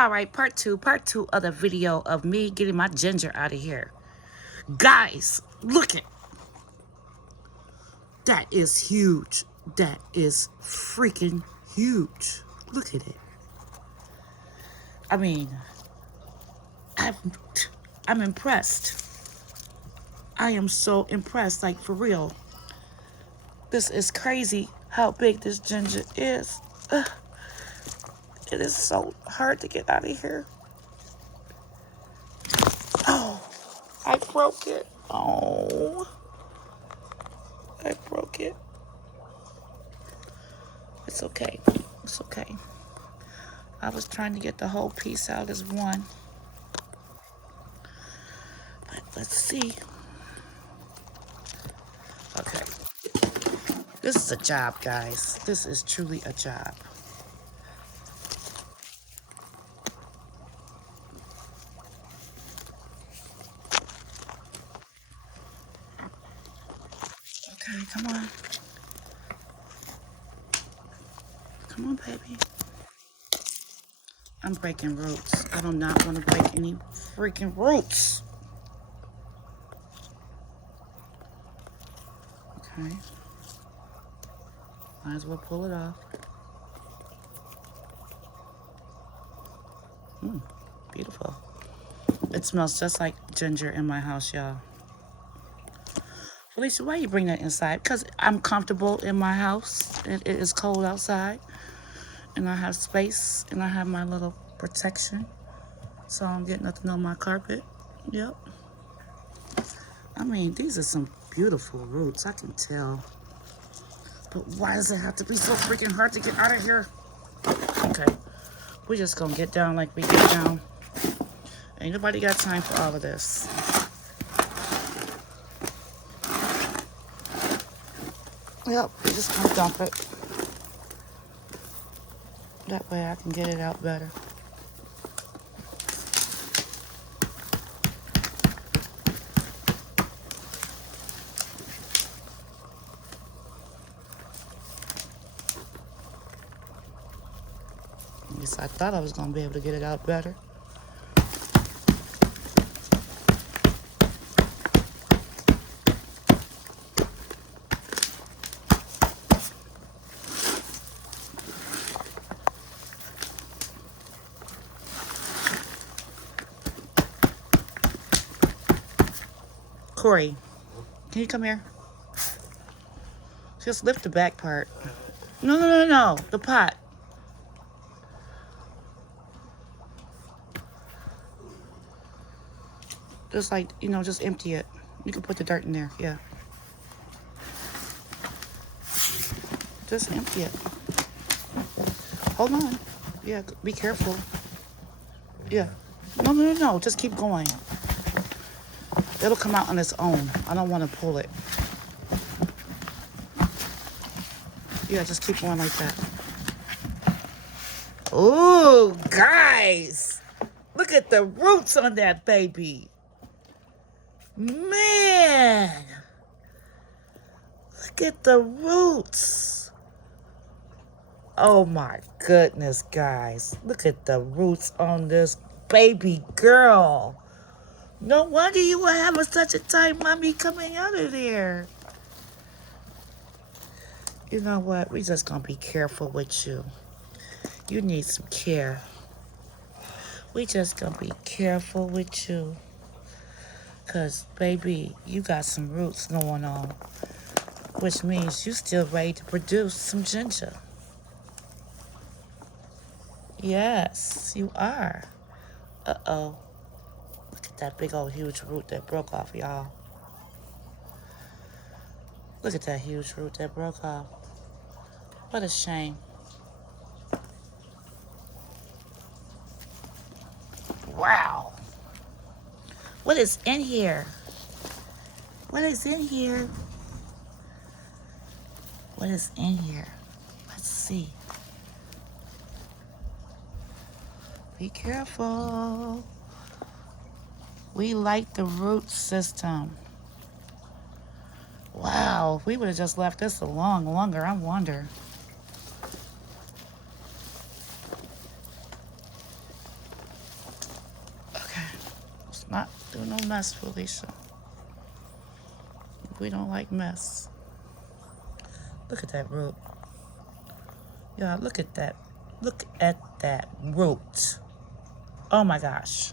All right, part two of the video of me getting my ginger out of here. Guys, look it. That is huge. That is freaking huge. Look at it. I mean, I'm, I'm impressed. I am so impressed, like for real. This is crazy how big this ginger is. It is so hard to get out of here. Oh, I broke it. Oh, I broke it. It's okay. It's okay. I was trying to get the whole piece out as one. But let's see. Okay. This is a job, guys. This is truly a job. Okay, come on. Come on, baby. I'm breaking roots. I do not want to break any freaking roots. Okay. Might as well pull it off. Beautiful. It smells just like ginger in my house, y'all. Felicia, why you bring that inside? Because I'm comfortable in my house. It is cold outside. And I have space. And I have my little protection. So I don't get nothing on my carpet. Yep. I mean, these are some beautiful roots. I can tell. But why does it have to be so freaking hard to get out of here? Okay. We're just going to get down like we get down. Ain't nobody got time for all of this. Yep, we're just going to dump it. That way I can get it out better. At least I thought I was going to be able to get it out better. Corey, can you come here? Just lift the back part. No. The pot. Just like, just empty it. You can put the dirt in there. Yeah. Just empty it. Hold on. Yeah, be careful. Yeah. No. Just keep going. It'll come out on its own. I don't want to pull it. Yeah, just keep going like that. Ooh, guys. Look at the roots on that baby. Man. Look at the roots. Oh my goodness, guys. Look at the roots on this baby girl. No wonder you were having such a time, mommy, coming out of there. You know what? We just gonna be careful with you. You need some care. We just gonna be careful with you. Cause baby, you got some roots going on. Which means you still ready to produce some ginger. Yes, you are. Uh-oh. Look at that big old huge root that broke off, y'all. Look at that huge root that broke off. What a shame. Wow. What is in here? What is in here? What is in here? Let's see. Be careful. We like the root system. Wow, if we would have just left this longer, I wonder. Not do no mess, Felicia. We don't like mess. Look at that root. Yeah, look at that. Look at that root. Oh my gosh.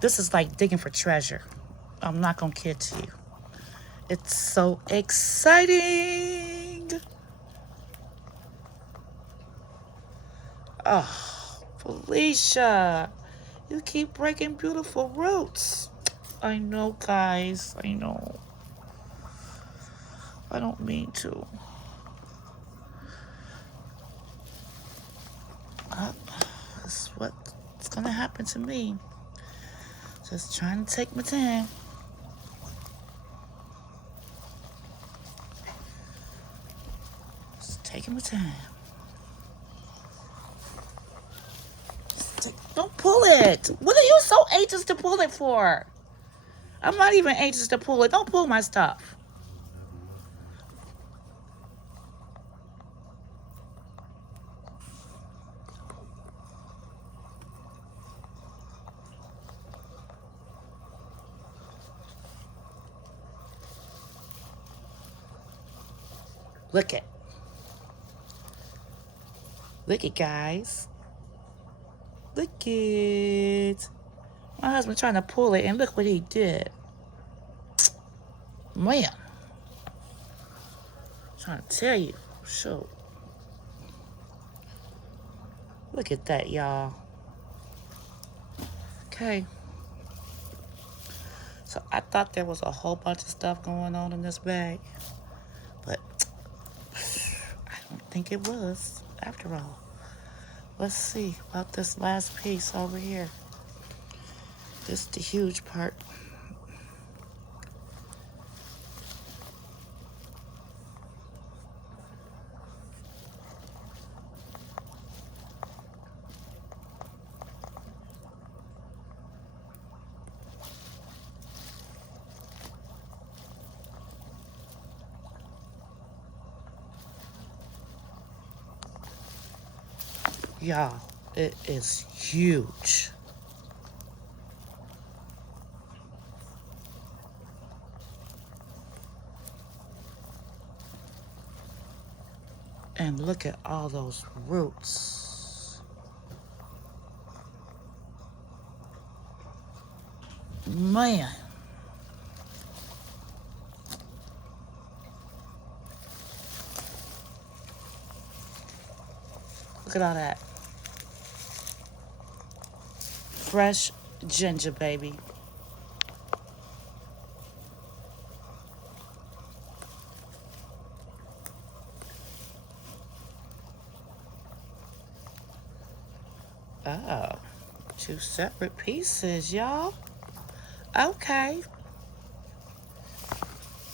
This is like digging for treasure. I'm not gonna kid to you. It's so exciting. Oh, Felicia, you keep breaking beautiful roots. I know, guys. I know. I don't mean to. That's what's gonna happen to me. Just trying to take my time. Just taking my time. Don't pull it. What are you so anxious to pull it for? I'm not even anxious to pull it. Don't pull my stuff. Look it. Look it, guys. Look it. My husband trying to pull it, and look what he did. Man. Trying to tell you. Sure. Look at that, y'all. Okay. So I thought there was a whole bunch of stuff going on in this bag. But I don't think it was, after all. Let's see about this last piece over here. This is the huge part. Y'all, it is huge. And look at all those roots. Man. Look at all that. Fresh ginger, baby. Oh, two separate pieces, y'all. Okay.